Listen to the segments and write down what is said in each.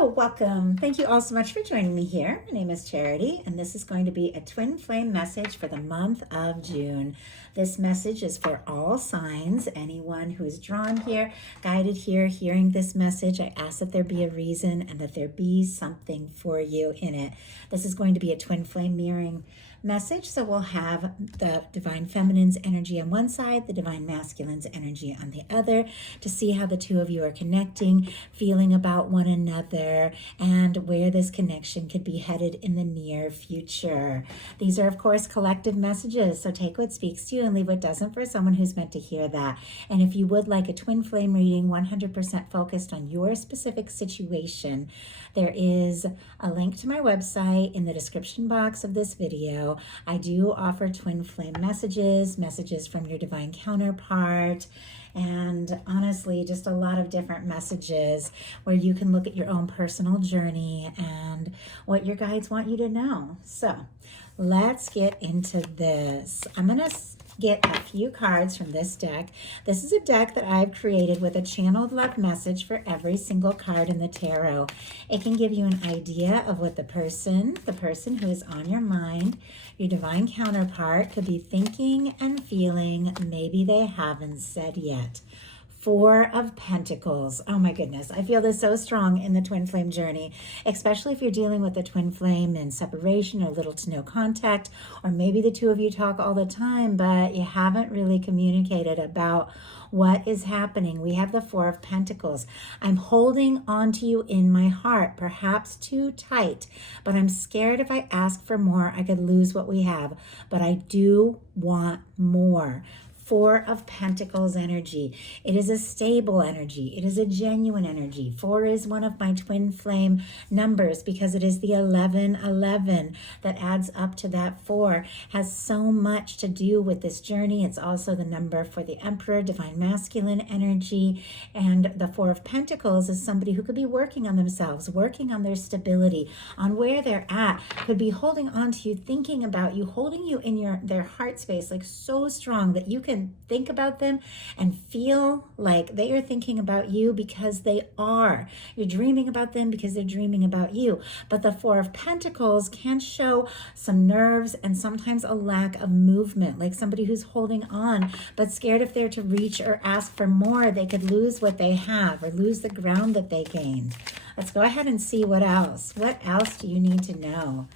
Hello, welcome. Thank you all so much for joining me here. My name is Charity, and this is going to be a twin flame message for the month of June. This message is for all signs. Anyone who is drawn here, guided here, hearing this message, I ask that there be a reason and that there be something for you in it. This is going to be a twin flame mirroring message. So we'll have the divine feminine's energy on one side, the divine masculine's energy on the other, to see how the two of you are connecting, feeling about one another, and where this connection could be headed in the near future. These are, of course, collective messages. So take what speaks to you and leave what doesn't for someone who's meant to hear that. And if you would like a twin flame reading 100% focused on your specific situation, there is a link to my website in the description box of this video. I do offer twin flame messages from your divine counterpart, and honestly, just a lot of different messages where you can look at your own personal journey and what your guides want you to know. So let's get into this. I'm going to get a few cards from this deck. This is a deck that I've created with a channeled love message for every single card in the tarot. It can give you an idea of what the person who is on your mind, your divine counterpart, could be thinking and feeling. Maybe they haven't said yet. Four of Pentacles. Oh my goodness. I feel this so strong in the twin flame journey, especially if you're dealing with the twin flame in separation or little to no contact, or maybe the two of you talk all the time, but you haven't really communicated about what is happening. We have the Four of Pentacles. I'm holding on to you in my heart, perhaps too tight, but I'm scared if I ask for more, I could lose what we have, but I do want more. Four of Pentacles energy. It is a stable energy. It is a genuine energy. 4 is one of my twin flame numbers because it is the 1111 that adds up to that 4. Has so much to do with this journey. It's also the number for the Emperor, divine masculine energy. And the 4 of Pentacles is somebody who could be working on themselves, working on their stability, on where they're at, could be holding on to you, thinking about you, holding you in their heart space, like so strong that you can think about them and feel like they are thinking about you because they are. You're dreaming about them because they're dreaming about you. But the Four of Pentacles can show some nerves and sometimes a lack of movement, like somebody who's holding on but scared if they're to reach or ask for more, they could lose what they have or lose the ground that they gained. Let's go ahead and see what else. What else do you need to know?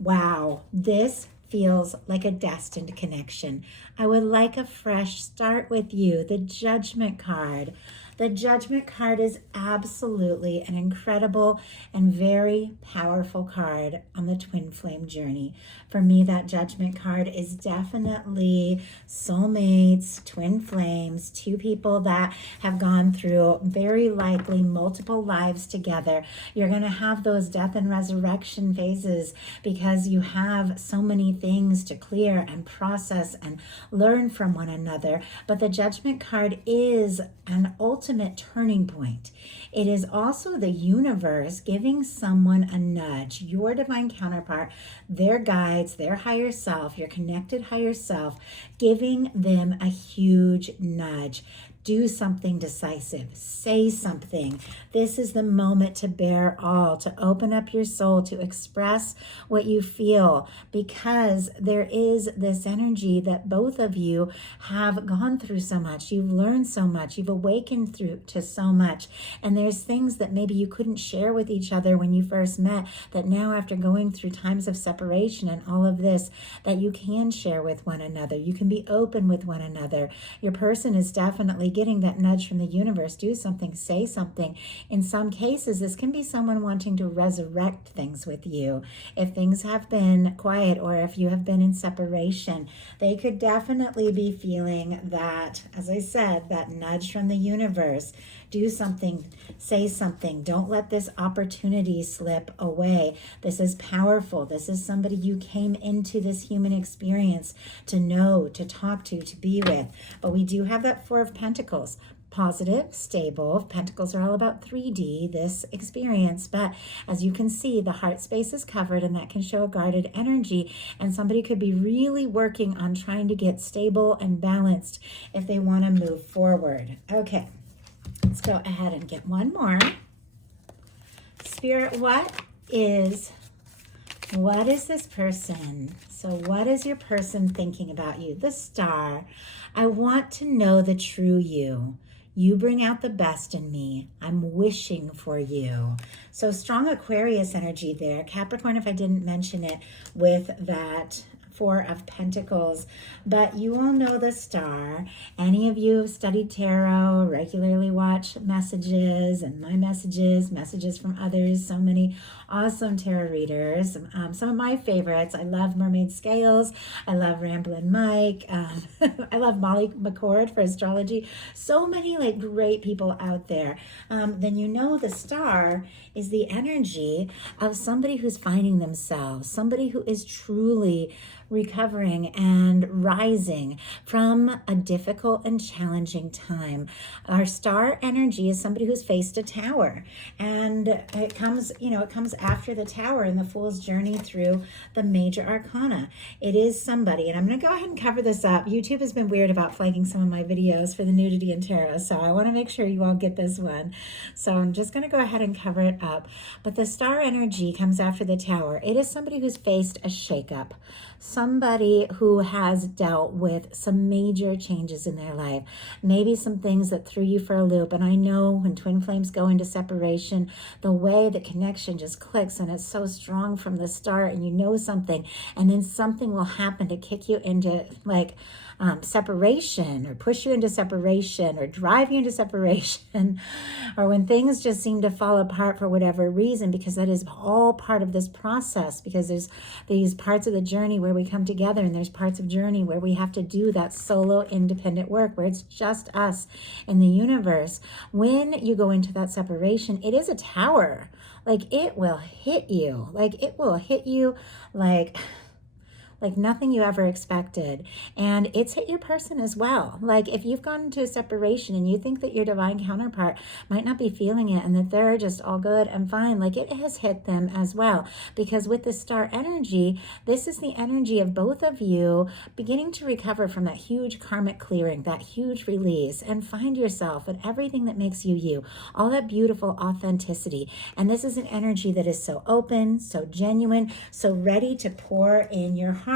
Wow, this feels like a destined connection. I would like a fresh start with you. The Judgment card. The Judgment card is absolutely an incredible and very powerful card on the twin flame journey. For me, that Judgment card is definitely soulmates, twin flames, two people that have gone through very likely multiple lives together. You're going to have those death and resurrection phases because you have so many things to clear and process and learn from one another. But the Judgment card is an ultimate turning point. It is also the universe giving someone a nudge, your divine counterpart, their guides, their higher self, your connected higher self, giving them a huge nudge. Do something decisive. Say something. This is the moment to bear all, to open up your soul, to express what you feel, because there is this energy that both of you have gone through so much. You've learned so much. You've awakened to so much. And there's things that maybe you couldn't share with each other when you first met that now, after going through times of separation and all of this, that you can share with one another. You can be open with one another. Your person is definitely getting that nudge from the universe. Do something, say something. In some cases, this can be someone wanting to resurrect things with you. If things have been quiet or if you have been in separation, they could definitely be feeling that, as I said, that nudge from the universe. Do something, say something. Don't let this opportunity slip away. This is powerful. This is somebody you came into this human experience to know, to talk to be with. But we do have that Four of Pentacles. Positive, stable. Pentacles are all about 3D, this experience. But as you can see, the heart space is covered, and that can show a guarded energy. And somebody could be really working on trying to get stable and balanced if they want to move forward. Okay, let's go ahead and get one more. Spirit, what is this person? So what is your person thinking about you? The Star. I want to know the true you. You bring out the best in me. I'm wishing for you. So strong Aquarius energy there. Capricorn, if I didn't mention it, with that Four of Pentacles. But you all know the Star. Any of you who have studied tarot, regularly watch messages and my messages from others, so many awesome tarot readers. Some of my favorites. I love Mermaid Scales. I love Ramblin' Mike. I love Molly McCord for astrology. So many like great people out there. Then you know the Star is the energy of somebody who's finding themselves, somebody who is truly recovering and rising from a difficult and challenging time. Our Star energy is somebody who's faced a tower, and it comes after the tower in the Fool's journey through the major arcana. It is somebody, and I'm going to go ahead and cover this up. YouTube has been weird about flagging some of my videos for the nudity in tarot, so I want to make sure you all get this one. So I'm just going to go ahead and cover it up. But the Star energy comes after the tower. It is somebody who's faced a shakeup, somebody who has dealt with some major changes in their life, maybe some things that threw you for a loop. And I know when twin flames go into separation, the way the connection just clicks and it's so strong from the start, and you know something, and then something will happen to kick you into like separation, or push you into separation, or drive you into separation, or when things just seem to fall apart for whatever reason, because that is all part of this process, because there's these parts of the journey where we come together, and there's parts of journey where we have to do that solo independent work where it's just us in the universe. When you go into that separation, it is a tower. Like it will hit you. Like it will hit you like nothing you ever expected. And it's hit your person as well. Like if you've gone into a separation and you think that your divine counterpart might not be feeling it and that they're just all good and fine, like it has hit them as well. Because with the Star energy, this is the energy of both of you beginning to recover from that huge karmic clearing, that huge release, and find yourself and everything that makes you you, all that beautiful authenticity. And this is an energy that is so open, so genuine, so ready to pour in your heart.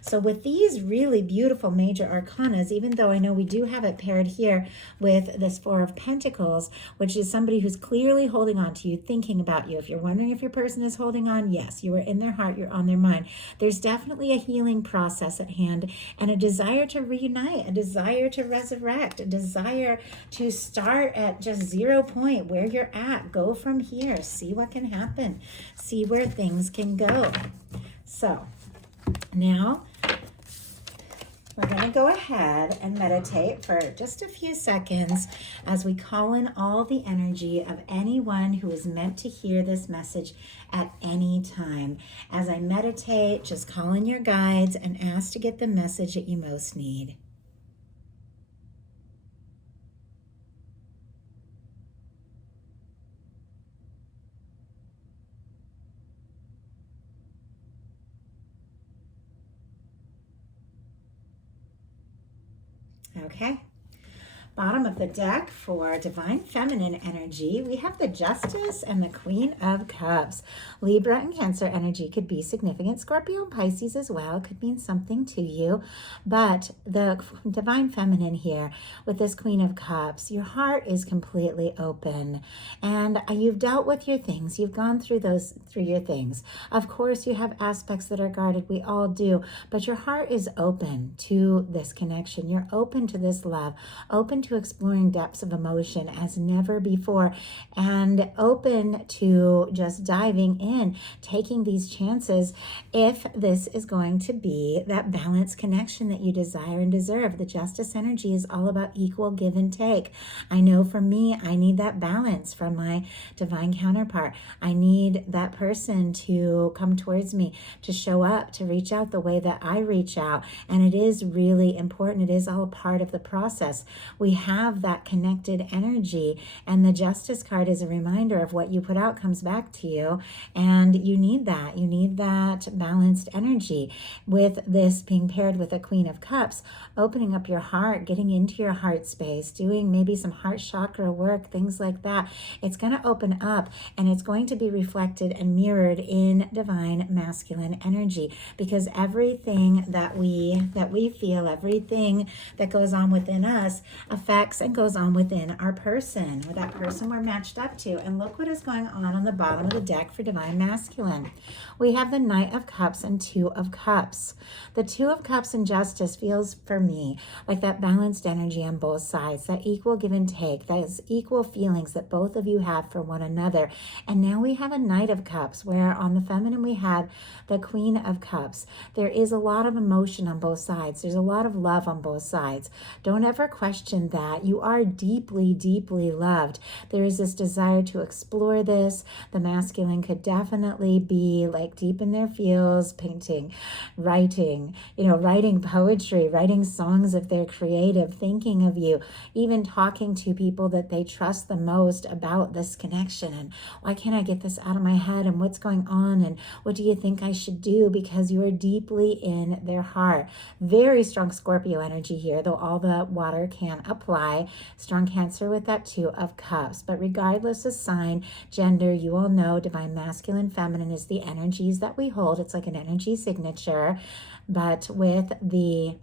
So with these really beautiful major arcanas, even though I know we do have it paired here with this Four of Pentacles, which is somebody who's clearly holding on to you, thinking about you. If you're wondering if your person is holding on, yes, you are in their heart, you're on their mind. There's definitely a healing process at hand, and a desire to reunite, a desire to resurrect, a desire to start at just 0 point where you're at. Go from here, see what can happen, see where things can go. So now we're going to go ahead and meditate for just a few seconds as we call in all the energy of anyone who is meant to hear this message at any time. As I meditate, just call in your guides and ask to get the message that you most need. Okay. Bottom of the deck for Divine Feminine energy, we have the Justice and the Queen of Cups. Libra and Cancer energy could be significant. Scorpio and Pisces as well could mean something to you. But the Divine Feminine here with this Queen of Cups, your heart is completely open. And you've dealt with your things. You've gone through your things. Of course, you have aspects that are guarded. We all do. But your heart is open to this connection. You're open to this love. Open to exploring depths of emotion as never before, and open to just diving in, taking these chances if this is going to be that balanced connection that you desire and deserve. The Justice energy is all about equal give and take. I know for me, I need that balance from my divine counterpart. I need that person to come towards me, to show up, to reach out the way that I reach out. And it is really important. It is all part of the process. We have that connected energy. And the Justice card is a reminder of what you put out comes back to you. And you need that. You need that balanced energy. With this being paired with a Queen of Cups, opening up your heart, getting into your heart space, doing maybe some heart chakra work, things like that. It's going to open up, and it's going to be reflected and mirrored in divine masculine energy, because everything that we feel, everything that goes on within us affects and goes on within our person, or that person we're matched up to. And look what is going on the bottom of the deck for divine masculine. We have the Knight of Cups and Two of Cups. The Two of Cups in Justice feels for me like that balanced energy on both sides, that equal give and take, that is equal feelings that both of you have for one another. And now we have a Knight of Cups, where on the feminine we had the Queen of Cups. There is a lot of emotion on both sides. There's a lot of love on both sides. Don't ever question that. You are deeply, deeply loved. There is this desire to explore this. The masculine could definitely be like deep in their feels, painting, writing, writing poetry, writing songs if they're creative, thinking of you, even talking to people that they trust the most about this connection. And why can't I get this out of my head? And what's going on? And what do you think I should do? Because you are deeply in their heart. Very strong Scorpio energy here, though all the water can apply. Strong Cancer with that Two of Cups. But regardless of sign, gender, you all know divine masculine, feminine is the energies that we hold. It's like an energy signature. But with the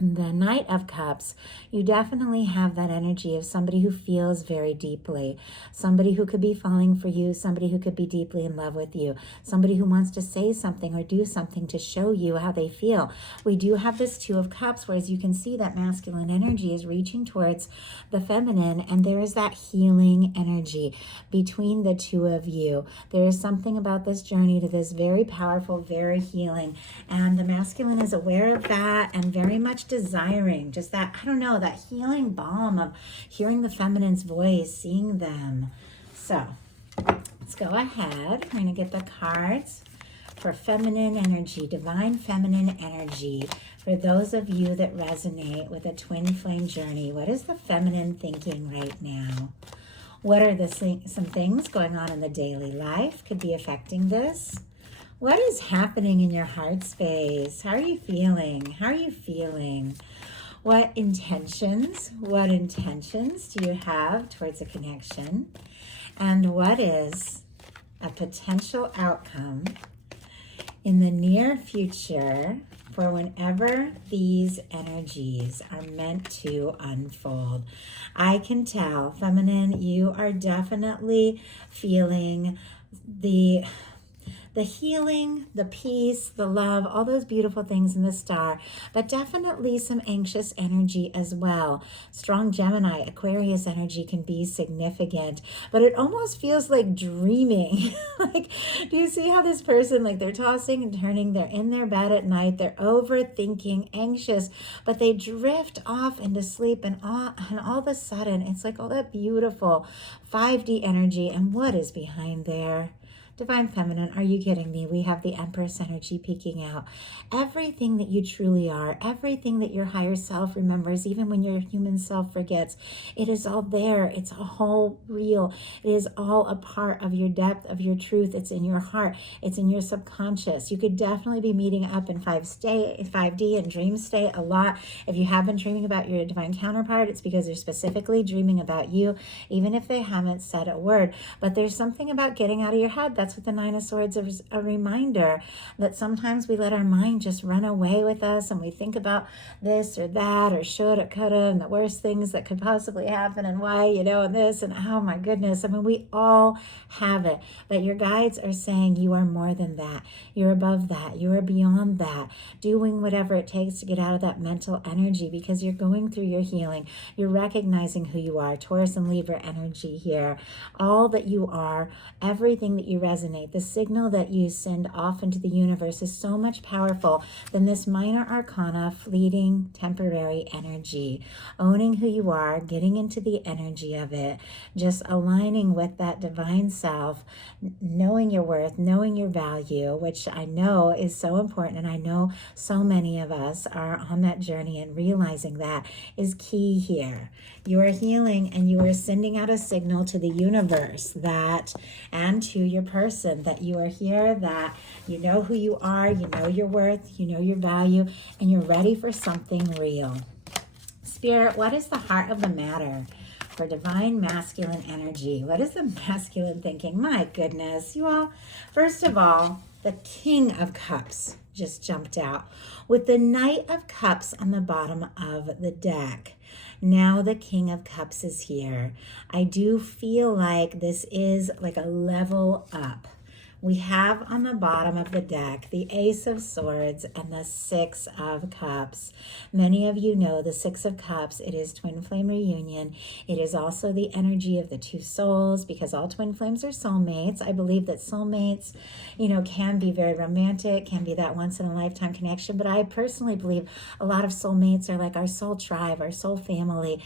Knight of Cups, you definitely have that energy of somebody who feels very deeply, somebody who could be falling for you, somebody who could be deeply in love with you, somebody who wants to say something or do something to show you how they feel. We do have this Two of Cups, whereas you can see that masculine energy is reaching towards the feminine, and there is that healing energy between the two of you. There is something about this journey to this very powerful, very healing, and the masculine is aware of that and very much desiring just that, I don't know, that healing balm of hearing the feminine's voice, seeing them. So let's go ahead. We're going to get the cards for feminine energy, divine feminine energy. For those of you that resonate with a twin flame journey, what is the feminine thinking right now? What are some things going on in the daily life could be affecting this? What is happening in your heart space? How are you feeling? How are you feeling? What intentions do you have towards a connection? And what is a potential outcome in the near future for whenever these energies are meant to unfold? I can tell, feminine, you are definitely feeling the healing, the peace, the love, all those beautiful things in the star, but definitely some anxious energy as well. Strong Gemini, Aquarius energy can be significant, but it almost feels like dreaming. Like, do you see how this person, like, they're tossing and turning, they're in their bed at night, they're overthinking, anxious, but they drift off into sleep, and all of a sudden, it's like all that beautiful 5D energy. And what is behind there? Divine Feminine, are you kidding me? We have the Empress energy peeking out. Everything that you truly are, everything that your higher self remembers, even when your human self forgets, it is all there. It's all real. It is all a part of your depth, of your truth. It's in your heart. It's in your subconscious. You could definitely be meeting up in 5D and dream state a lot. If you have been dreaming about your divine counterpart, it's because they're specifically dreaming about you, even if they haven't said a word. But there's something about getting out of your head. That's what the Nine of Swords is a reminder, that sometimes we let our mind just run away with us, and we think about this or that or should or coulda and the worst things that could possibly happen and why, and this and oh my goodness. I mean, we all have it, but your guides are saying you are more than that. You're above that. You are beyond that, doing whatever it takes to get out of that mental energy, because you're going through your healing. You're recognizing who you are. Taurus and Libra energy here. All that you are, everything that you resonate resonate, the signal that you send off into the universe is so much powerful than this minor arcana, fleeting, temporary energy. Owning who you are, getting into the energy of it, just aligning with that divine self, knowing your worth, knowing your value, which I know is so important. And I know so many of us are on that journey, and realizing that is key here. You are healing, and you are sending out a signal to the universe that, and to your person, that you are here, that you know who you are, you know your worth, you know your value, and you're ready for something real. Spirit, what is the heart of the matter for divine masculine energy? What is the masculine thinking? My goodness, you all. First of all, the King of Cups just jumped out with the Knight of Cups on the bottom of the deck. Now the King of Cups is here. I do feel like this is like a level up. We have on the bottom of the deck the Ace of Swords and the Six of Cups. Many of you know the Six of Cups. It is twin flame reunion. It is also the energy of the two souls, because all twin flames are soulmates. I believe that soulmates, can be very romantic, can be that once in a lifetime connection. But I personally believe a lot of soulmates are like our soul tribe, our soul family,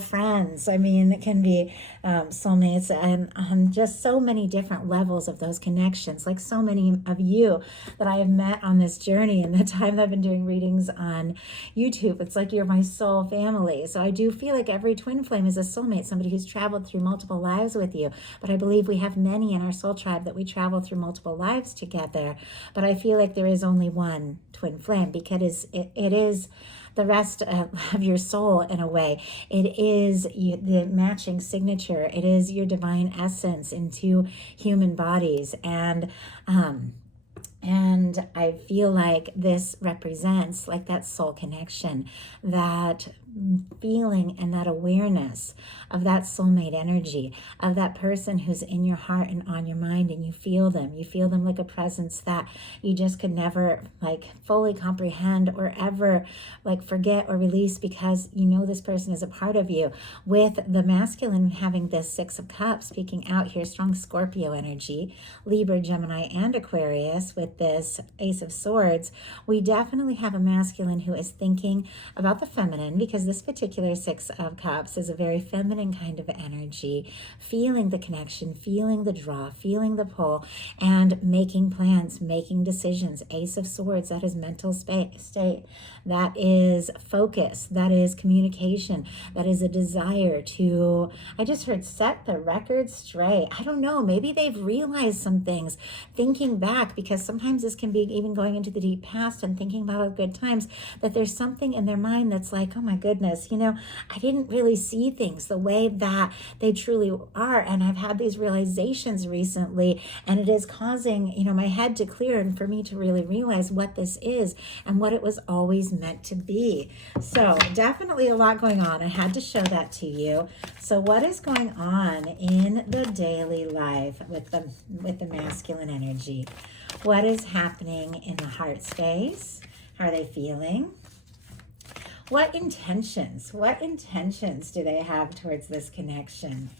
friends. I mean, it can be soulmates, and just so many different levels of those connections. Like so many of you that I have met on this journey in the time that I've been doing readings on YouTube. It's like you're my soul family. So I do feel like every twin flame is a soulmate, somebody who's traveled through multiple lives with you. But I believe we have many in our soul tribe that we travel through multiple lives together. But I feel like there is only one twin flame, because it is the rest of your soul in a way. It is the matching signature. It is your divine essence into human bodies. And I feel like this represents like that soul connection, that feeling and that awareness of that soulmate energy, of that person who's in your heart and on your mind, and you feel them like a presence that you just could never like fully comprehend or ever like forget or release, because this person is a part of you. With the masculine having this Six of Cups speaking out here, strong Scorpio energy, Libra, Gemini, and Aquarius with this Ace of Swords, we definitely have a masculine who is thinking about the feminine, because this particular Six of Cups is a very feminine kind of energy, feeling the connection, feeling the draw, feeling the pull, and making plans, making decisions. Ace of Swords, that is mental state, that is focus, that is communication, that is a desire to, I just heard, set the record straight. I don't know, maybe they've realized some things, thinking back, because sometimes this can be even going into the deep past and thinking about the good times, that there's something in their mind that's like, oh my goodness, I didn't really see things the way that they truly are. And I've had these realizations recently, and it is causing, my head to clear, and for me to really realize what this is and what it was always meant to be. So definitely a lot going on. I had to show that to you. So what is going on in the daily life with the masculine energy? What is happening in the heart space? How are they feeling? What intentions do they have towards this connection?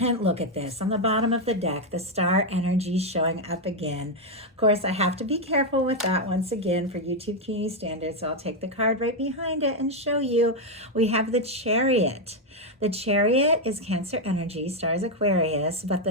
And look at this, on the bottom of the deck, the star energy showing up again. Of course, I have to be careful with that once again for YouTube community standards, so I'll take the card right behind it and show you. We have the Chariot. The Chariot is Cancer energy, stars Aquarius, but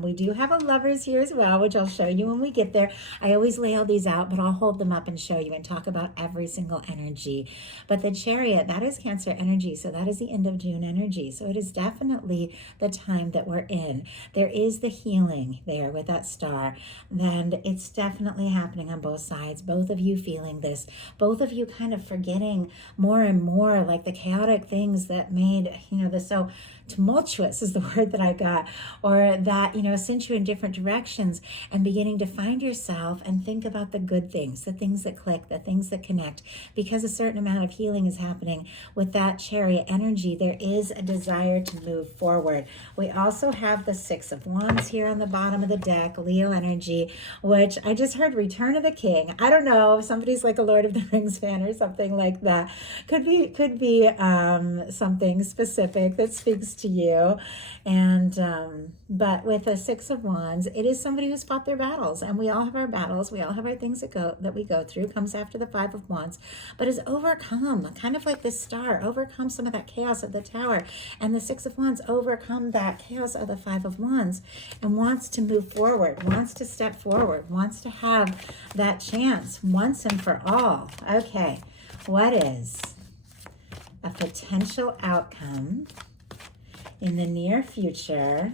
we do have a Lovers here as well, which I'll show you when we get there. I always lay all these out, but I'll hold them up and show you and talk about every single energy. But the Chariot, that is Cancer energy, so that is the end of June energy. So it is definitely the time that we're in. There is the healing there with that star, and it's definitely happening on both sides. Both of you feeling this, both of you kind of forgetting more and more like the chaotic things that made this so tumultuous is the word that I got, or that sent you in different directions, and beginning to find yourself and think about the good things, the things that click, the things that connect, because a certain amount of healing is happening with that Chariot energy. There is a desire to move forward. We also have the Six of Wands here on the bottom of the deck, Leo energy, which I just heard Return of the King. I don't know if somebody's like a Lord of the Rings fan or something like that. Could be something specific that speaks to you. And But with a Six of Wands, it is somebody who's fought their battles, and we all have our battles. We all have our things that we go through. Comes after the Five of Wands, but has overcome, kind of like this star, overcome some of that chaos of the Tower, and the Six of Wands overcome that chaos of the Five of Wands, and wants to move forward, wants to step forward, wants to have that chance once and for all. Okay, what is a potential outcome in the near future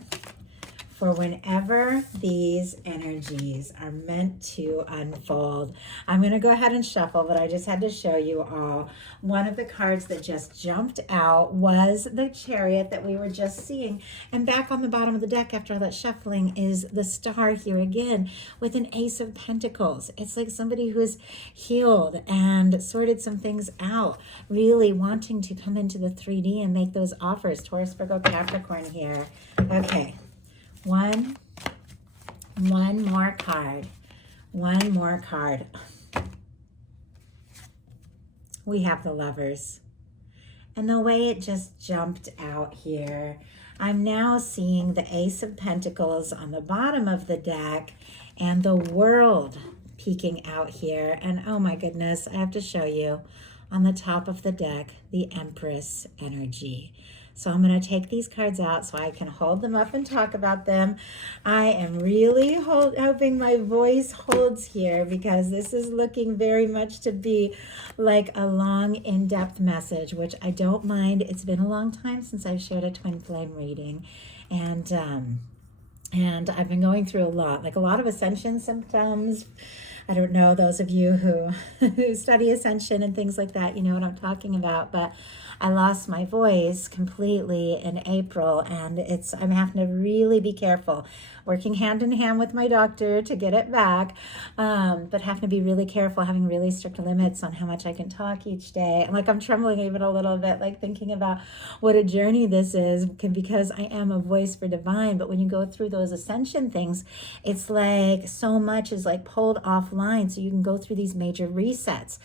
for whenever these energies are meant to unfold? I'm going to go ahead and shuffle, but I just had to show you all. One of the cards that just jumped out was the Chariot that we were just seeing. And back on the bottom of the deck after all that shuffling is the Star here again with an Ace of Pentacles. It's like somebody who's healed and sorted some things out, really wanting to come into the 3D and make those offers. Taurus, Virgo, Capricorn here. Okay. One more card. One more card. We have the Lovers. And the way it just jumped out here, I'm now seeing the Ace of Pentacles on the bottom of the deck and the World peeking out here. And oh my goodness, I have to show you on the top of the deck, the Empress energy. So I'm going to take these cards out so I can hold them up and talk about them. I am really hoping my voice holds here because this is looking very much to be like a long, in-depth message, which I don't mind. It's been a long time since I've shared a twin flame reading. And I've been going through a lot of Ascension symptoms. I don't know, those of you who study Ascension and things like that, you know what I'm talking about. But I lost my voice completely in April, and I'm having to really be careful, working hand in hand with my doctor to get it back, but having to be really careful, having really strict limits on how much I can talk each day. And I'm trembling even a little bit, thinking about what a journey this is, because I am a voice for divine. But when you go through those Ascension things, it's like so much is pulled offline, so you can go through these major resets.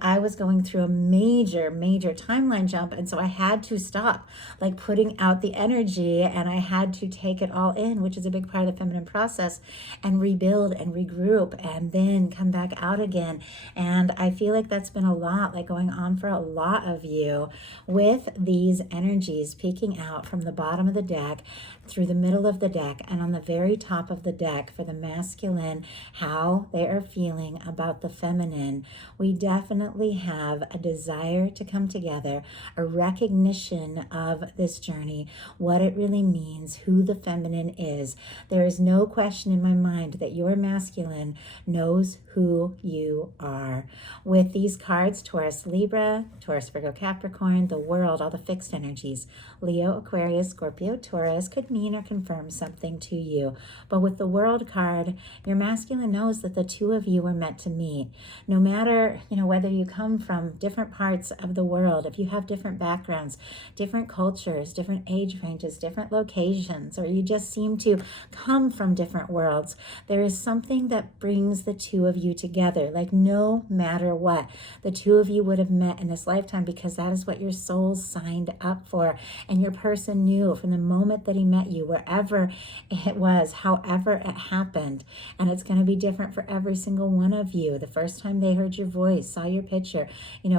I was going through a major timeline jump, and so I had to stop putting out the energy, and I had to take it all in, which is a big part of the feminine process, and rebuild and regroup and then come back out again. And I feel like that's been a lot going on for a lot of you, with these energies peeking out from the bottom of the deck through the middle of the deck and on the very top of the deck for the masculine, how they are feeling about the feminine. We definitely have a desire to come together, a recognition of this journey, what it really means, who the feminine is. There is no question in my mind that your masculine knows who you are. With these cards, Taurus, Libra, Taurus, Virgo, Capricorn, the World, all the fixed energies, Leo, Aquarius, Scorpio, Taurus, could mean or confirm something to you. But with the World card, your masculine knows that the two of you were meant to meet. No matter, whether you come from different parts of the world, if you have different backgrounds, different cultures, different age ranges, different locations, or you just seem to come from different worlds, there is something that brings the two of you together. No matter what, the two of you would have met in this lifetime, because that is what your souls signed up for. And your person knew from the moment that he met you, wherever it was, however it happened. And it's going to be different for every single one of you. The first time they heard your voice, saw your picture,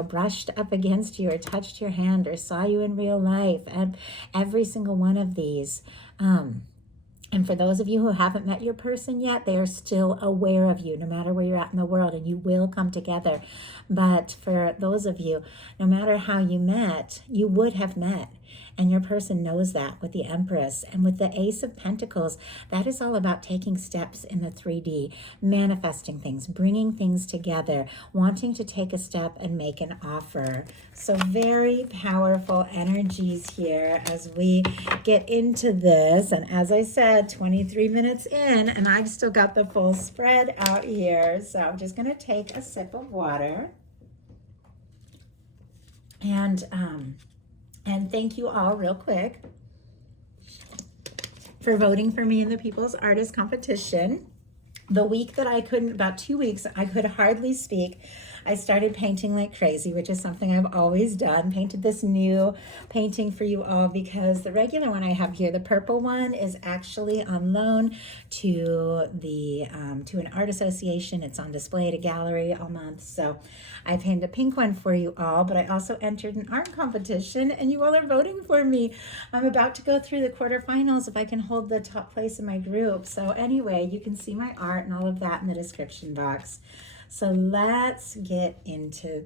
brushed up against you or touched your hand or saw you in real life, and every single one of these. And for those of you who haven't met your person yet, they are still aware of you, no matter where you're at in the world, and you will come together. But for those of you, no matter how you met, you would have met. And your person knows that with the Empress. And with the Ace of Pentacles, that is all about taking steps in the 3D, manifesting things, bringing things together, wanting to take a step and make an offer. So very powerful energies here as we get into this. And as I said, 23 minutes in, and I've still got the full spread out here. So I'm just going to take a sip of water. And thank you all real quick for voting for me in the People's Artist Competition. The week that I couldn't, about 2 weeks, I could hardly speak. I started painting like crazy, which is something I've always done. Painted this new painting for you all because the regular one I have here, the purple one, is actually on loan to the to an art association. It's on display at a gallery all month. So I painted a pink one for you all, but I also entered an art competition and you all are voting for me. I'm about to go through the quarterfinals if I can hold the top place in my group. So anyway, you can see my art and all of that in the description box. So let's get into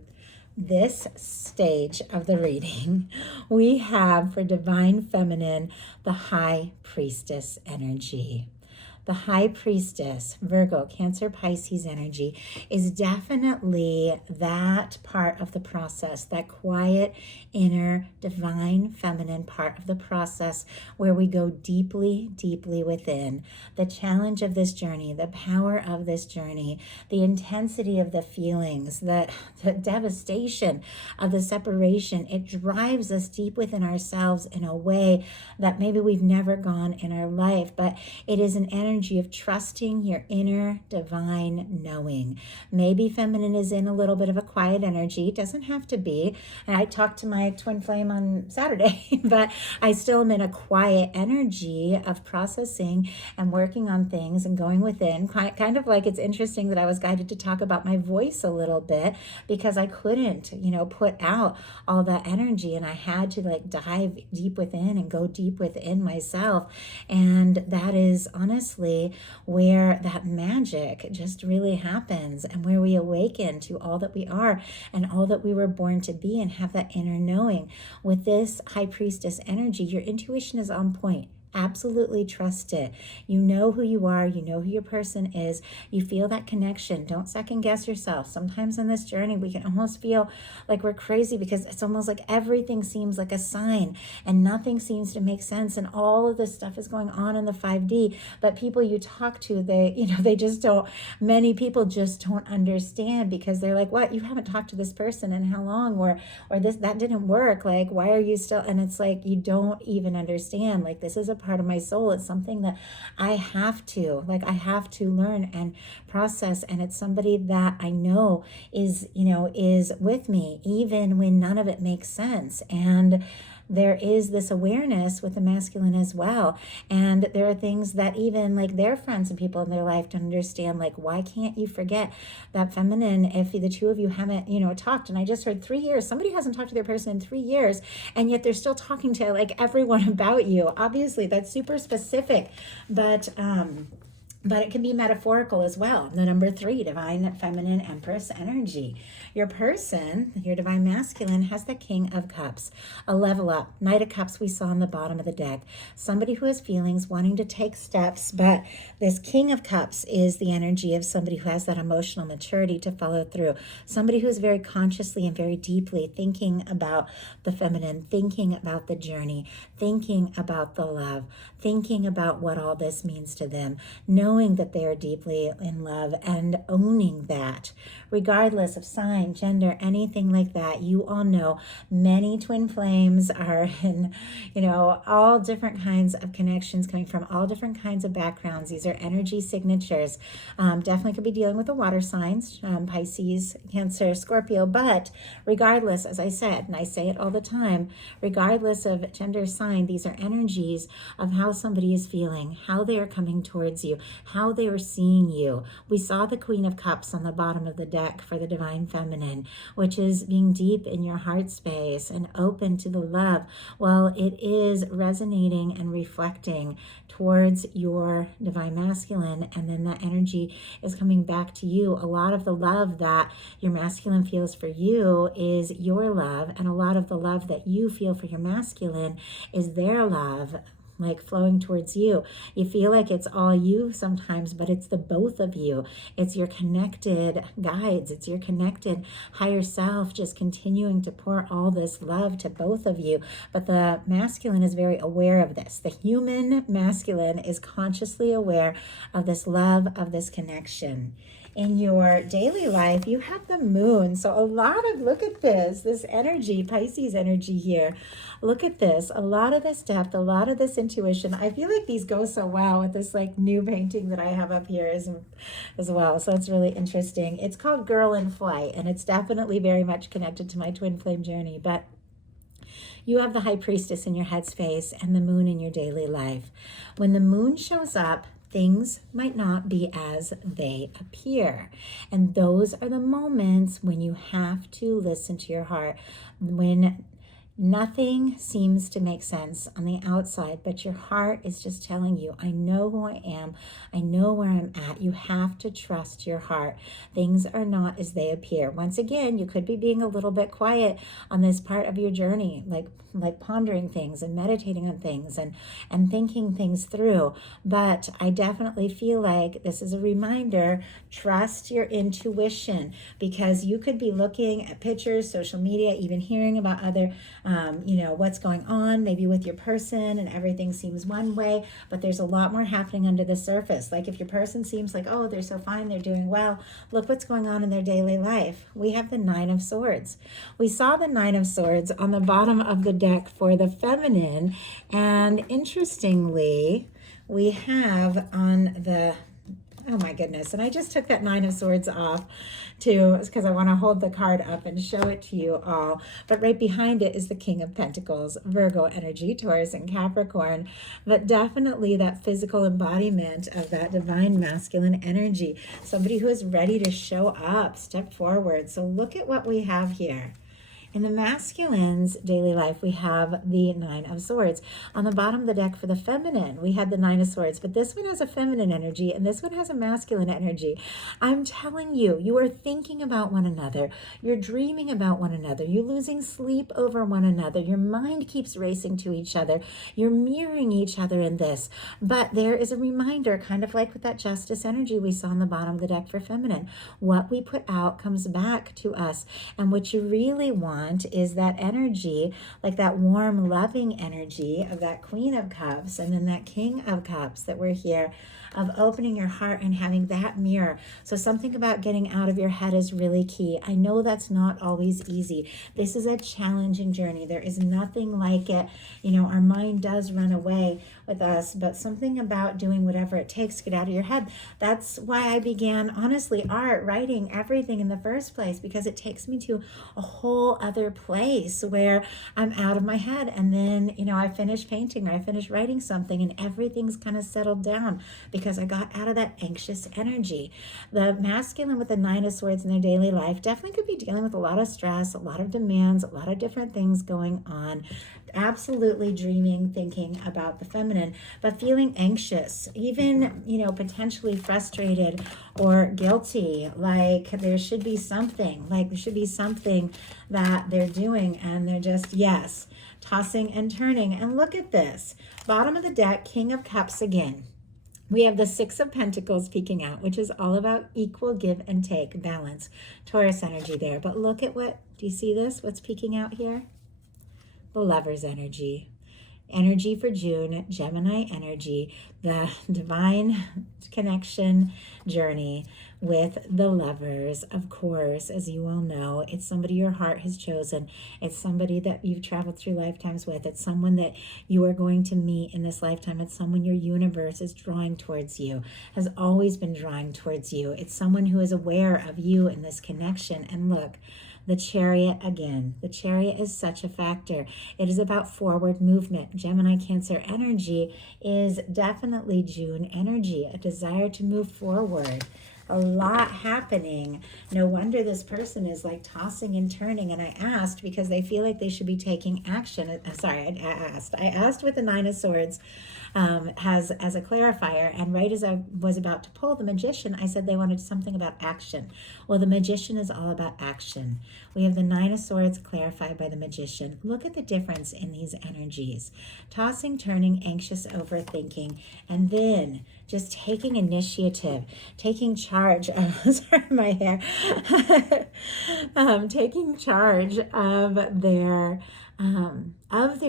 this stage of the reading. We have for Divine Feminine, the High Priestess energy. The High Priestess, Virgo, Cancer, Pisces energy is definitely that part of the process, that quiet, inner, divine, feminine part of the process where we go deeply, deeply within. The challenge of this journey, the power of this journey, the intensity of the feelings, the devastation of the separation, it drives us deep within ourselves in a way that maybe we've never gone in our life, but it is an energy of trusting your inner divine knowing. Maybe feminine is in a little bit of a quiet energy. It doesn't have to be. And I talked to my twin flame on Saturday, but I still am in a quiet energy of processing and working on things and going within. Kind of like it's interesting that I was guided to talk about my voice a little bit because I couldn't, put out all that energy and I had to like dive deep within and go deep within myself. And that is honestly where that magic just really happens and where we awaken to all that we are and all that we were born to be and have that inner knowing. With this High Priestess energy, your intuition is on point. Absolutely trust it. You know who you are. You know who your person is. You feel that connection. Don't second guess yourself. Sometimes on this journey, we can almost feel like we're crazy because it's almost like everything seems like a sign and nothing seems to make sense. And all of this stuff is going on in the 5D. But people you talk to, they just don't, many people just don't understand because they're like, what? You haven't talked to this person in how long? Or that didn't work. Like, why are you still? And it's like, you don't even understand. Like, this is a part of my soul. It's something that I have to learn and process. And it's somebody that I know is with me, even when none of it makes sense. And there is this awareness with the masculine as well. And there are things that even like their friends and people in their life don't understand. Like, why can't you forget that feminine if the two of you haven't, talked? And I just heard 3 years. Somebody hasn't talked to their person in 3 years, and yet they're still talking to like everyone about you. Obviously, that's super specific, but it can be metaphorical as well. The number 3, Divine Feminine Empress energy. Your person, your Divine Masculine, has the King of Cups, a level up. Knight of Cups we saw on the bottom of the deck. Somebody who has feelings, wanting to take steps, but this King of Cups is the energy of somebody who has that emotional maturity to follow through. Somebody who is very consciously and very deeply thinking about the feminine, thinking about the journey, thinking about the love, thinking about what all this means to them, knowing that they are deeply in love and owning that, regardless of sign, gender, anything like that. You all know many twin flames are in, all different kinds of connections coming from all different kinds of backgrounds. These are energy signatures. Definitely could be dealing with the water signs, Pisces, Cancer, Scorpio, but regardless, as I said, and I say it all the time, regardless of gender sign, these are energies of how somebody is feeling, how they are coming towards you, how they are seeing you. We saw the Queen of Cups on the bottom of the deck for the Divine Feminine, which is being deep in your heart space and open to the love. Well, it is resonating and reflecting towards your Divine Masculine, and then that energy is coming back to you. A lot of the love that your masculine feels for you is your love, and a lot of the love that you feel for your masculine is their love, like flowing towards you. You feel like it's all you sometimes, but it's the both of you. It's your connected guides. It's your connected higher self just continuing to pour all this love to both of you. But the masculine is very aware of this. The human masculine is consciously aware of this love, of this connection. in your daily life, you have the moon. So a lot of, look at this energy, Pisces energy here. Look at this, a lot of this depth, a lot of this intuition. I feel like these go so well with this like new painting that I have up here as well. So it's really interesting. It's called Girl in Flight, and it's definitely very much connected to my twin flame journey. But you have the high priestess in your headspace and the moon in your daily life. When the moon shows up, things might not be as they appear. And those are the moments when you have to listen to your heart, when nothing seems to make sense on the outside, but your heart is just telling you, I know who I am. I know where I'm at. You have to trust your heart. Things are not as they appear. Once again, you could be being a little bit quiet on this part of your journey, like pondering things and meditating on things and thinking things through. But I definitely feel like this is a reminder, trust your intuition, because you could be looking at pictures, social media, even hearing about other what's going on maybe with your person, and everything seems one way, but there's a lot more happening under the surface. Like if your person seems like, oh, they're so fine, they're doing well, look what's going on in their daily life. We have the Nine of Swords. We saw the Nine of Swords on the bottom of the deck for the feminine, and interestingly, we have on the, oh my goodness, and I just took that Nine of Swords off too, because I want to hold the card up and show it to you all. But right behind it is the King of Pentacles, Virgo energy, Taurus and Capricorn. But definitely that physical embodiment of that divine masculine energy. Somebody who is ready to show up, step forward. So look at what we have here. In the masculine's daily life, we have the Nine of Swords. On the bottom of the deck for the feminine, we had the Nine of Swords, but this one has a feminine energy and this one has a masculine energy. I'm telling you, you are thinking about one another. You're dreaming about one another. You're losing sleep over one another. Your mind keeps racing to each other. You're mirroring each other in this. But there is a reminder, kind of like with that Justice energy we saw on the bottom of the deck for feminine. What we put out comes back to us. And what you really want is that energy, like that warm, loving energy of that Queen of Cups and then that King of Cups that we're here, of opening your heart and having that mirror. So something about getting out of your head is really key. I know that's not always easy. This is a challenging journey. There is nothing like it. Our mind does run away with us, but something about doing whatever it takes to get out of your head. That's why I began, honestly, art, writing, everything in the first place, because it takes me to a whole other place where I'm out of my head. And then, I finish painting or I finish writing something and everything's kind of settled down because I got out of that anxious energy. The masculine with the Nine of Swords in their daily life definitely could be dealing with a lot of stress, a lot of demands, a lot of different things going on. Absolutely dreaming, thinking about the feminine, but feeling anxious, even, potentially frustrated or guilty, like there should be something that they're doing and they're just, yes, tossing and turning. And look at this, bottom of the deck, King of Cups again. We have the Six of Pentacles peeking out, which is all about equal give and take, balance, Taurus energy there. But look at do you see this? What's peeking out here? The Lover's energy. Energy for June, Gemini energy, the divine connection journey with the lovers. Of course, as you all know, it's somebody your heart has chosen. It's somebody that you've traveled through lifetimes with. It's someone that you are going to meet in this lifetime. It's someone your universe is drawing towards you, has always been drawing towards you. It's someone who is aware of you in this connection. And look, the Chariot again. The Chariot is such a factor. It is about forward movement. Gemini Cancer energy is definitely June energy, a desire to move forward. A lot happening. No wonder this person is like tossing and turning. And I asked because they feel like they should be taking action. I asked with the Nine of Swords as a clarifier. And right as I was about to pull the Magician, I said they wanted something about action. Well, the Magician is all about action. We have the Nine of Swords clarified by the Magician. Look at the difference in these energies. Tossing, turning, anxious, overthinking, and then just taking initiative, taking charge of, sorry, my hair, taking charge of their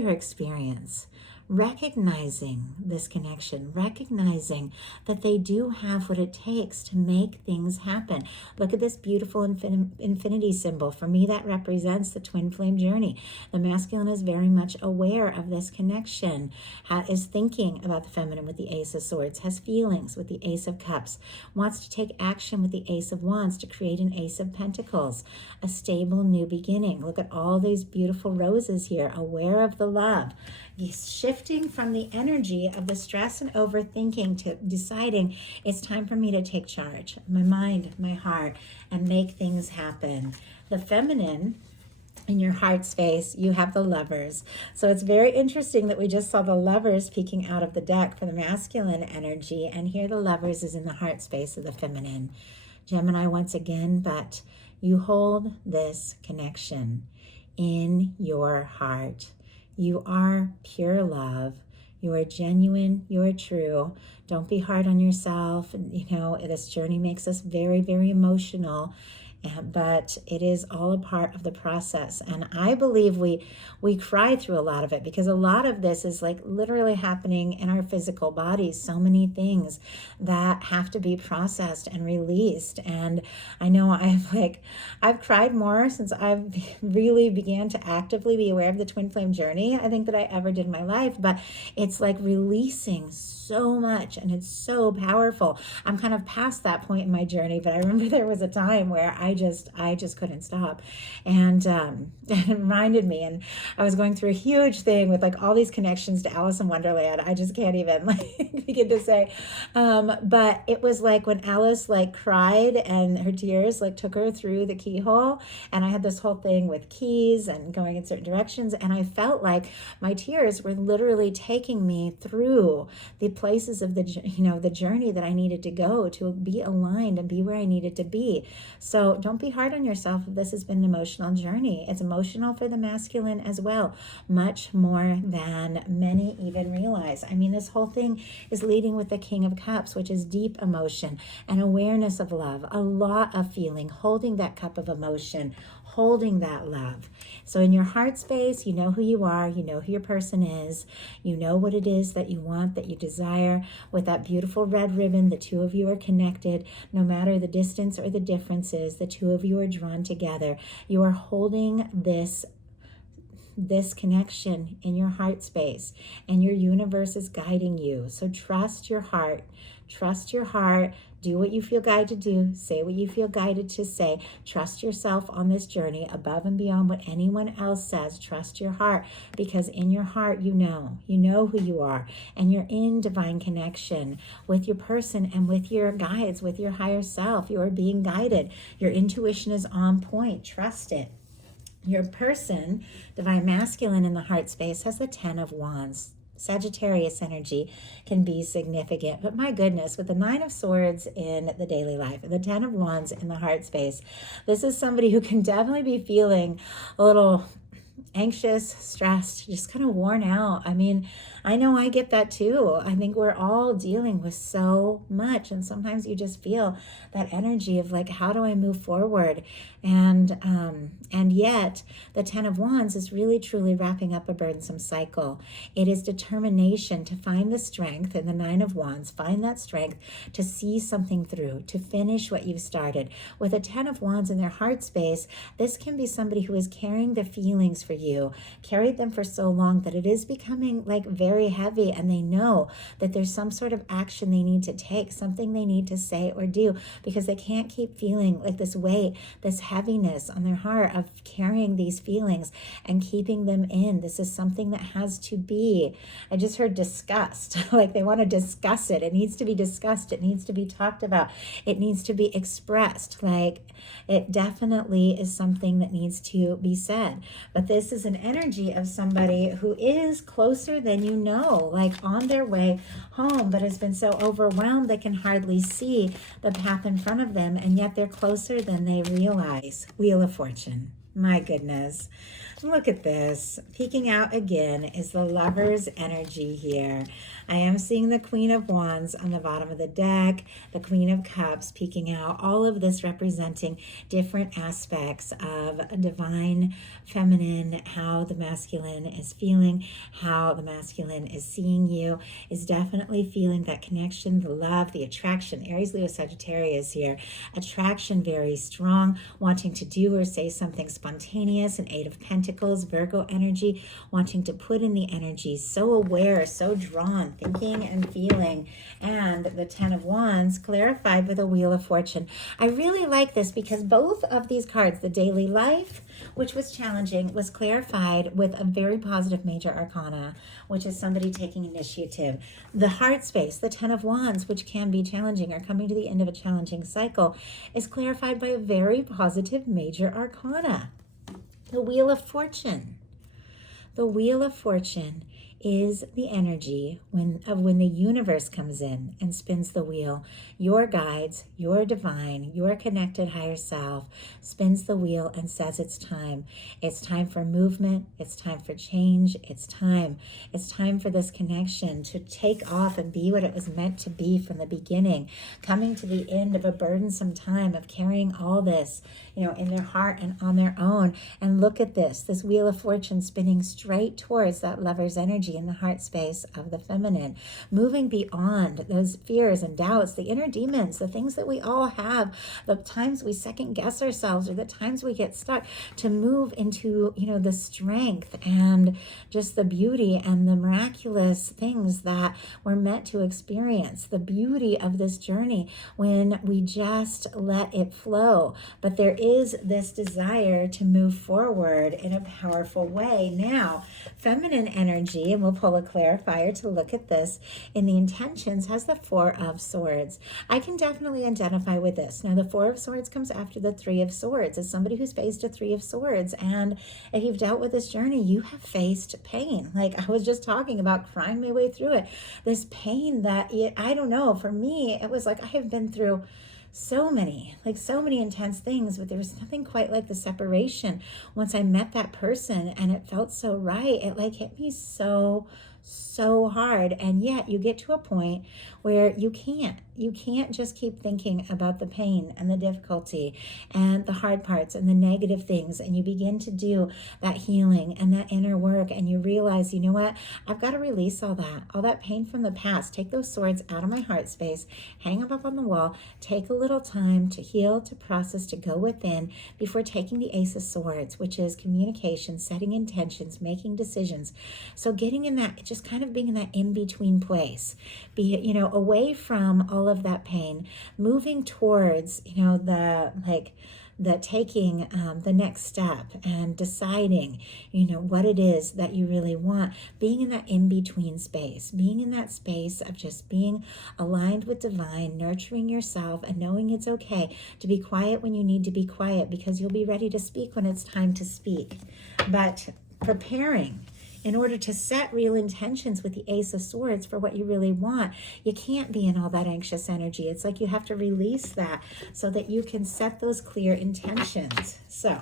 experience, recognizing this connection, recognizing that they do have what it takes to make things happen. Look at this beautiful infinity symbol. For me, that represents the twin flame journey. The masculine is very much aware of this connection, is thinking about the feminine with the Ace of Swords, has feelings with the Ace of Cups, wants to take action with the Ace of Wands to create an Ace of Pentacles, a stable new beginning. Look at all these beautiful roses here, aware of the love. He's shifting from the energy of the stress and overthinking to deciding it's time for me to take charge, my mind, my heart, and make things happen. The feminine, in your heart space, you have the Lovers. So it's very interesting that we just saw the Lovers peeking out of the deck for the masculine energy, and here the Lovers is in the heart space of the feminine. Gemini once again, but you hold this connection in your heart. You are pure love. You are genuine. You are true. Don't be hard on yourself. You know, this journey makes us very, very emotional. But it is all a part of the process. And I believe we cry through a lot of it, because a lot of this is like literally happening in our physical bodies. So many things that have to be processed and released. And I know I've cried more since I've really began to actively be aware of the twin flame journey, I think, that I ever did in my life. But it's like releasing so much, and it's so powerful. I'm kind of past that point in my journey, but I remember there was a time where I just couldn't stop. And it reminded me, and I was going through a huge thing with like all these connections to Alice in Wonderland. I just can't even like begin to say. But it was like when Alice like cried and her tears like took her through the keyhole, and I had this whole thing with keys and going in certain directions, and I felt like my tears were literally taking me through the places of the journey that I needed to go to be aligned and be where I needed to be. So don't be hard on yourself if this has been an emotional journey. It's emotional for the masculine as well, much more than many even realize. I mean, this whole thing is leading with the King of Cups, which is deep emotion and awareness of love, a lot of feeling, holding that cup of emotion, holding that love. So in your heart space, you know who you are, you know who your person is, you know what it is that you want, that you desire. With that beautiful red ribbon, the two of you are connected. No matter the distance or the differences, the two of you are drawn together. You are holding this connection in your heart space, and your universe is guiding you. So trust your heart. Trust your heart. Do what you feel guided to do. Say what you feel guided to say. Trust yourself on this journey above and beyond what anyone else says. Trust your heart, because in your heart, you know who you are, and you're in divine connection with your person and with your guides, with your higher self. You are being guided. Your intuition is on point. Trust it. Your person, divine masculine in the heart space, has the 10 of Wands. Sagittarius energy can be significant, but my goodness, with the 9 of Swords in the daily life and the 10 of Wands in the heart space, this is somebody who can definitely be feeling a little anxious, stressed, just kind of worn out. I mean, I know I get that too. I think we're all dealing with so much, and sometimes you just feel that energy of like, how do I move forward? And yet the 10 of Wands is really truly wrapping up a burdensome cycle. It is determination to find the strength in the 9 of Wands, find that strength to see something through, to finish what you've started. With a 10 of Wands in their heart space, this can be somebody who is carrying the feelings for you, carried them for so long that it is becoming like very heavy, and they know that there's some sort of action they need to take, something they need to say or do, because they can't keep feeling like this weight, this heaviness on their heart of carrying these feelings and keeping them in. This is something that has to be, I just heard discussed, like they want to discuss it. It needs to be discussed. It needs to be talked about. It needs to be expressed. Like it definitely is something that needs to be said. But this is an energy of somebody who is closer than you know, like on their way home, but has been so overwhelmed they can hardly see the path in front of them, and yet they're closer than they realize. Wheel of Fortune. My goodness. Look at this. Peeking out again is the Lover's energy here. I am seeing the Queen of Wands on the bottom of the deck, the Queen of Cups peeking out, all of this representing different aspects of a divine feminine, how the masculine is feeling, how the masculine is seeing you, is definitely feeling that connection, the love, the attraction. Aries, Leo, Sagittarius here. Attraction very strong, wanting to do or say something spontaneous. An Eight of Pentacles, Virgo energy, wanting to put in the energy, so aware, so drawn, thinking and feeling. And the Ten of Wands clarified with a Wheel of Fortune. I really like this because both of these cards, the daily life, which was challenging, was clarified with a very positive major arcana, which is somebody taking initiative. The heart space, the Ten of Wands, which can be challenging or coming to the end of a challenging cycle, is clarified by a very positive major arcana. The Wheel of Fortune. The Wheel of Fortune is the energy when the universe comes in and spins the wheel. Your guides, your divine, your connected higher self spins the wheel and says it's time. It's time for movement. It's time for change. It's time. It's time for this connection to take off and be what it was meant to be from the beginning, coming to the end of a burdensome time of carrying all this, in their heart and on their own. And look at this Wheel of Fortune spinning straight towards that Lover's energy in the heart space of the feminine, moving beyond those fears and doubts, the inner demons, the things that we all have, the times we second guess ourselves or the times we get stuck, to move into, the strength and just the beauty and the miraculous things that we're meant to experience, the beauty of this journey when we just let it flow. But there is this desire to move forward in a powerful way. Now, feminine energy, and we'll pull a clarifier to look at this in the intentions, has the Four of Swords. I can definitely identify with this. Now, the Four of Swords comes after the Three of Swords. As somebody who's faced a Three of Swords, and if you've dealt with this journey, you have faced pain. Like I was just talking about, crying my way through it. This pain that, I don't know, for me, it was like I have been through so many intense things, but there was nothing quite like the separation. Once I met that person and it felt so right, it hit me so hard. And yet you get to a point where you can't just keep thinking about the pain and the difficulty and the hard parts and the negative things, and you begin to do that healing and that inner work, and you realize, you know what, I've got to release all that pain from the past, take those swords out of my heart space, hang them up on the wall, take a little time to heal, to process, to go within before taking the Ace of Swords, which is communication, setting intentions, making decisions. So getting in that, just kind of being in that in-between place, away from all of that pain, moving towards, the taking the next step and deciding, what it is that you really want, being in that in-between space, being in that space of just being aligned with divine, nurturing yourself and knowing it's okay to be quiet when you need to be quiet, because you'll be ready to speak when it's time to speak. But preparing in order to set real intentions with the Ace of Swords for what you really want, you can't be in all that anxious energy. It's like you have to release that so that you can set those clear intentions. So,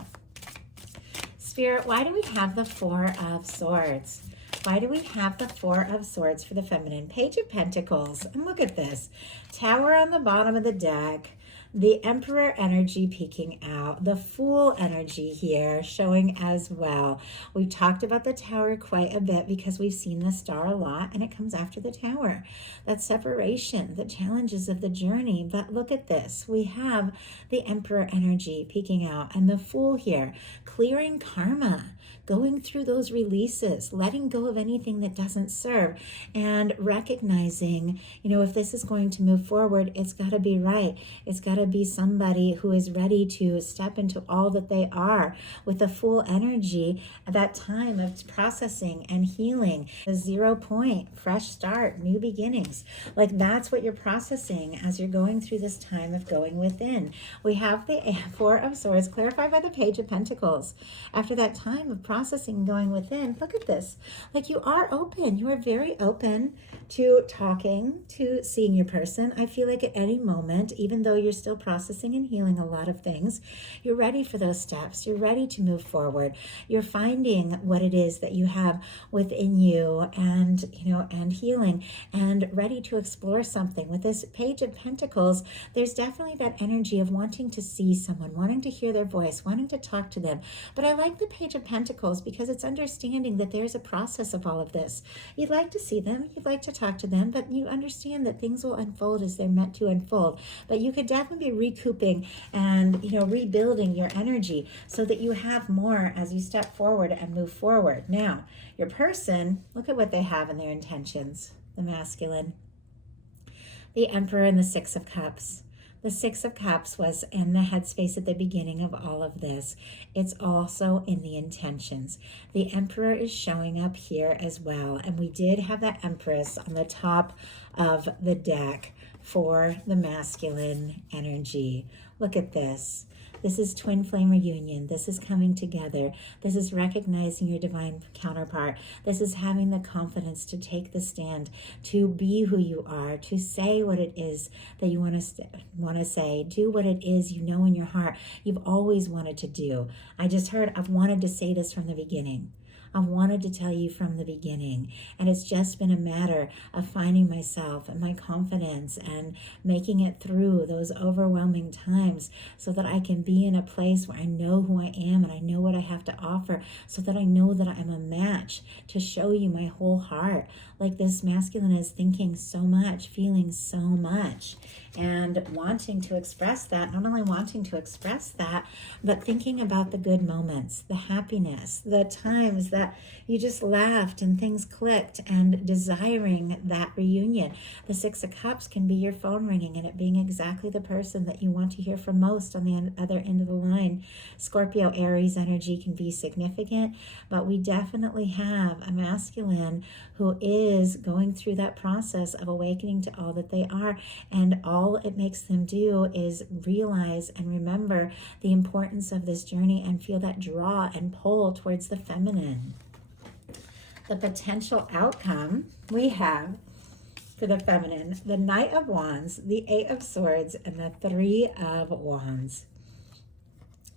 Spirit, why do we have the Four of Swords? Why do we have the Four of Swords for the feminine? Page of Pentacles. And look at this. Tower on the bottom of the deck. The Emperor energy peeking out, the Fool energy here showing as well. We've talked about the Tower quite a bit because we've seen the Star a lot, and it comes after the Tower. That separation, the challenges of the journey. But look at this. We have the Emperor energy peeking out and the Fool here, clearing karma, going through those releases, letting go of anything that doesn't serve, and recognizing, if this is going to move forward, it's got to be right. It's got to be somebody who is ready to step into all that they are with the Full energy at that time of processing and healing. A 0 point, fresh start, new beginnings. That's what you're processing as you're going through this time of going within. We have the Four of Swords clarified by the Page of Pentacles. After that time of processing and going within, look at this. You are open. You are very open to talking, to seeing your person. I feel like at any moment, even though you're still still processing and healing a lot of things. You're ready for those steps. You're ready to move forward. You're finding what it is that you have within you, and and healing, and ready to explore something. With this Page of Pentacles, there's definitely that energy of wanting to see someone, wanting to hear their voice, wanting to talk to them. But I like the Page of Pentacles because it's understanding that there's a process of all of this. You'd like to see them, you'd like to talk to them, but you understand that things will unfold as they're meant to unfold. But you could definitely be recouping and rebuilding your energy so that you have more as you step forward and move forward. Now, your person, look at what they have in their intentions. The masculine, the Emperor, and the Six of Cups. The Six of Cups was in the headspace at the beginning of all of this. It's also in the intentions. The Emperor is showing up here as well. And we did have that Empress on the top of the deck for the masculine energy. Look at this. This is twin flame reunion. This is coming together. This is recognizing your divine counterpart. This is having the confidence to take the stand, to be who you are, to say what it is that you want to say, do what it is in your heart you've always wanted to do. I just heard, I've wanted to say this from the beginning. I wanted to tell you from the beginning, and it's just been a matter of finding myself and my confidence and making it through those overwhelming times so that I can be in a place where I know who I am and I know what I have to offer, so that I know that I'm a match to show you my whole heart. Like this masculine is thinking so much, feeling so much, and wanting to express that. Not only wanting to express that, but thinking about the good moments, the happiness, the times that you just laughed and things clicked, and desiring that reunion. The Six of Cups can be your phone ringing and it being exactly the person that you want to hear from most on the other end of the line. Scorpio, Aries energy can be significant, but we definitely have a masculine who is going through that process of awakening to all that they are, and all it makes them do is realize and remember the importance of this journey and feel that draw and pull towards the feminine. The potential outcome we have for the feminine: the Knight of Wands, the Eight of Swords, and the Three of Wands.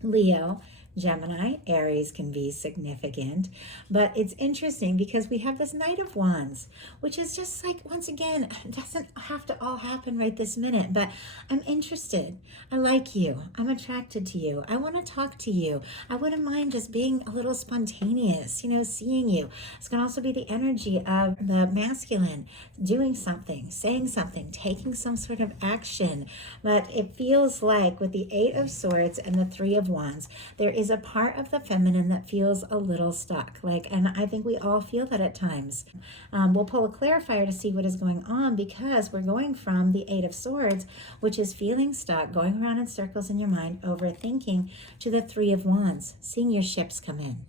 Leo, Gemini, Aries can be significant, but it's interesting because we have this Knight of Wands, which is just like, once again, it doesn't have to all happen right this minute, but I'm interested. I like you. I'm attracted to you. I want to talk to you. I wouldn't mind just being a little spontaneous, seeing you. It's going to also be the energy of the masculine doing something, saying something, taking some sort of action. But it feels like with the Eight of Swords and the Three of Wands, there is a part of the feminine that feels a little stuck. And I think we all feel that at times. We'll pull a clarifier to see what is going on, because we're going from the Eight of Swords, which is feeling stuck, going around in circles in your mind, overthinking, to the Three of Wands, seeing your ships come in.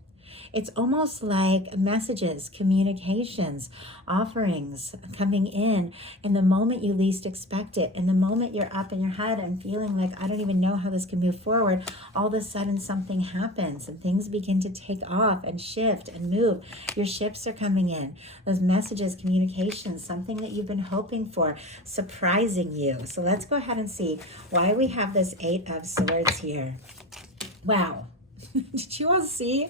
It's almost like messages, communications, offerings coming in the moment you least expect it. In the moment you're up in your head and feeling like, I don't even know how this can move forward, all of a sudden something happens and things begin to take off and shift and move. Your ships are coming in. Those messages, communications, something that you've been hoping for, surprising you. So let's go ahead and see why we have this Eight of Swords here. Wow. Did you all see?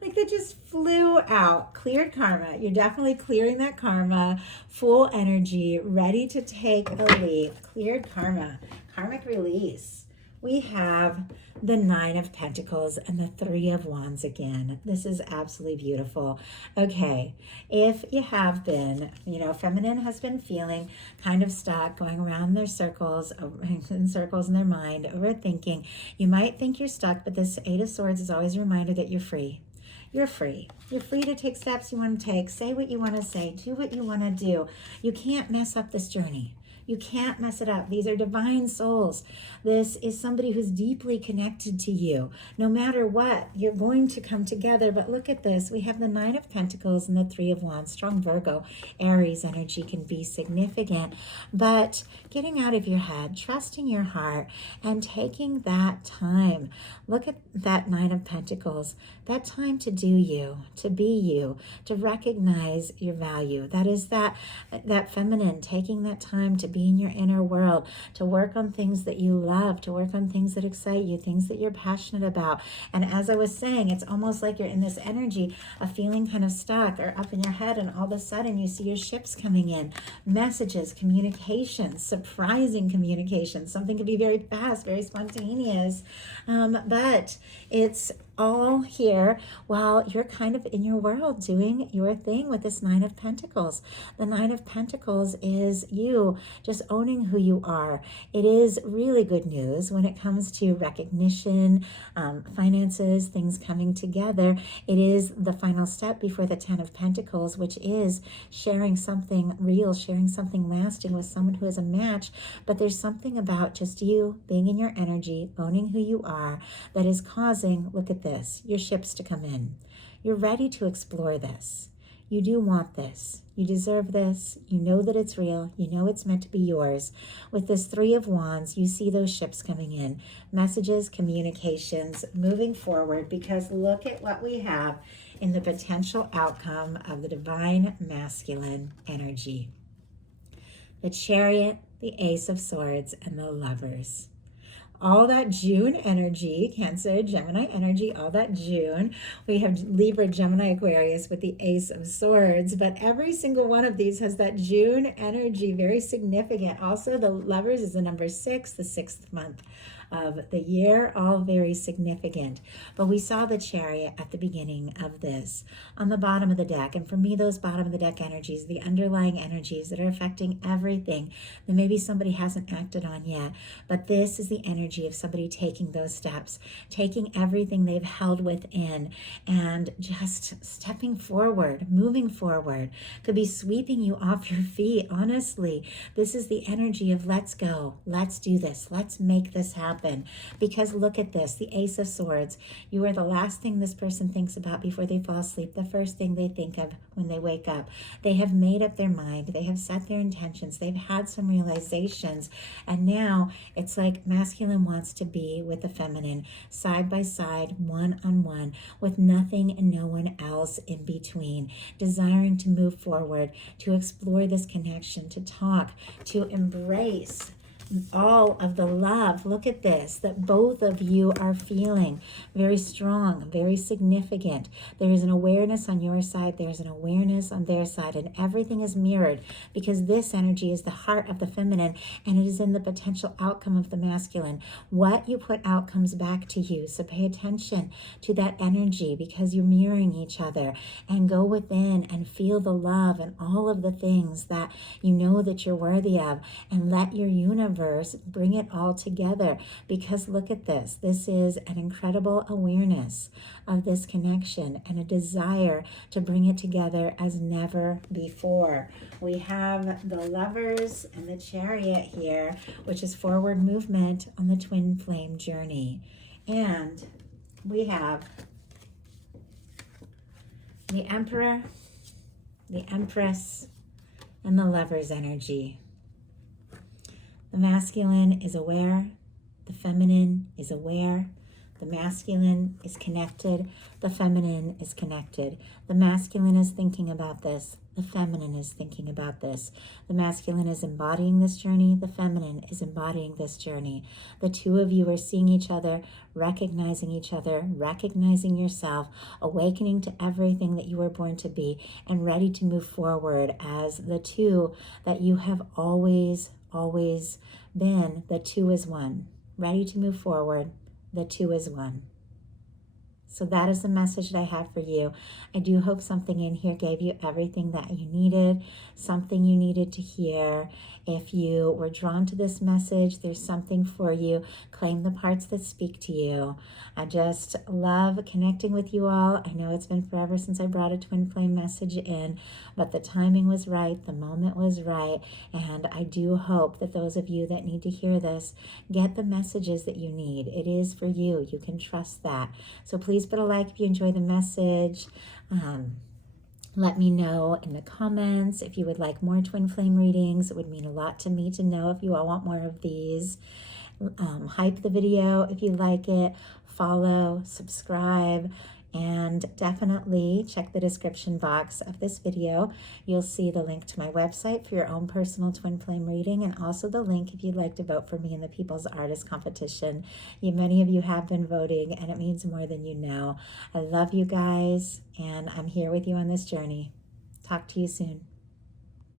That just flew out. Cleared karma. You're definitely clearing that karma. Full energy, ready to take a leap. Cleared karma. Karmic release. We have the Nine of Pentacles and the Three of Wands again. This is absolutely beautiful. Okay, if you have been, feminine has been feeling kind of stuck, going around in circles in their mind, overthinking. You might think you're stuck, but this Eight of Swords is always a reminder that you're free. You're free. You're free to take steps you want to take, say what you want to say, do what you want to do. You can't mess up this journey. You can't mess it up. These are divine souls. This is somebody who's deeply connected to you. No matter what, you're going to come together. But look at this. We have the Nine of Pentacles and the Three of Wands. Strong Virgo, Aries energy can be significant. But getting out of your head, trusting your heart, and taking that time. Look at that Nine of Pentacles. That time to do you, to be you, to recognize your value. That is that feminine, taking that time to be be in your inner world, to work on things that you love, to work on things that excite you, things that you're passionate about. And as I was saying, it's almost like you're in this energy of feeling kind of stuck or up in your head, and all of a sudden you see your ships coming in, messages, communications, surprising communications. Something could be very fast, very spontaneous, but it's all here while you're kind of in your world doing your thing with this Nine of Pentacles. The Nine of Pentacles is you just owning who you are. It is really good news when it comes to recognition, finances, things coming together. It is the final step before the Ten of Pentacles, which is sharing something real, sharing something lasting with someone who is a match. But there's something about just you being in your energy, owning who you are, that is causing, look at this, your ships to come in. You're ready to explore this. You do want this. You deserve this. You know that it's real. You know it's meant to be yours. With this Three of Wands, you see those ships coming in. Messages, communications, moving forward, because look at what we have in the potential outcome of the divine masculine energy. The Chariot, the Ace of Swords, and the Lovers. All that June energy, Cancer, Gemini energy, all that June. We have Libra, Gemini, Aquarius with the Ace of Swords, but every single one of these has that June energy, very significant. Also, the Lovers is the number 6, the 6th month of the year, all very significant. But we saw the Chariot at the beginning of this on the bottom of the deck. And for me, those bottom of the deck energies, the underlying energies that are affecting everything that maybe somebody hasn't acted on yet. But this is the energy of somebody taking those steps, taking everything they've held within and just stepping forward, moving forward. Could be sweeping you off your feet. Honestly, this is the energy of let's go, let's do this, let's make this happen. Because look at this, the Ace of Swords. You are the last thing this person thinks about before they fall asleep, the first thing they think of when they wake up. They have made up their mind. They have set their intentions. They've had some realizations. And now it's like masculine wants to be with the feminine, side by side, one-on-one, with nothing and no one else in between, desiring to move forward, to explore this connection, to talk, to embrace all of the love, look at this, that both of you are feeling very strong, very significant. There is an awareness on your side, there's an awareness on their side, and everything is mirrored because this energy is the heart of the feminine and it is in the potential outcome of the masculine. What you put out comes back to you, so pay attention to that energy because you're mirroring each other, and go within and feel the love and all of the things that you know that you're worthy of, and let your universe bring it all together. Because look at this, this is an incredible awareness of this connection and a desire to bring it together as never before. We have the Lovers and the Chariot here, which is forward movement on the twin flame journey. And we have the Emperor, the Empress, and the Lovers energy. The masculine is aware, the feminine is aware, the masculine is connected, the feminine is connected. The masculine is thinking about this, the feminine is thinking about this. The masculine is embodying this journey, the feminine is embodying this journey. The two of you are seeing each other, recognizing each other, recognizing yourself, awakening to everything that you were born to be, and ready to move forward as the two that you have always been. The two is one. Ready to move forward. The two is one. So that is the message that I have for you. I do hope something in here gave you everything that you needed, something you needed to hear. If you were drawn to this message, there's something for you. Claim the parts that speak to you. I just love connecting with you all. I know it's been forever since I brought a twin flame message in, but the timing was right, the moment was right, and I do hope that those of you that need to hear this get the messages that you need. It is for you. You can trust that. So please put a like if you enjoy the message. Let me know in the comments if you would like more twin flame readings. It would mean a lot to me to know if you all want more of these. Hype the video if you like it. Follow, subscribe. And definitely check the description box of this video. You'll see the link to my website for your own personal twin flame reading, and also the link if you'd like to vote for me in the People's Artist Competition. Many of you have been voting, and it means more than you know. I love you guys, and I'm here with you on this journey. Talk to you soon.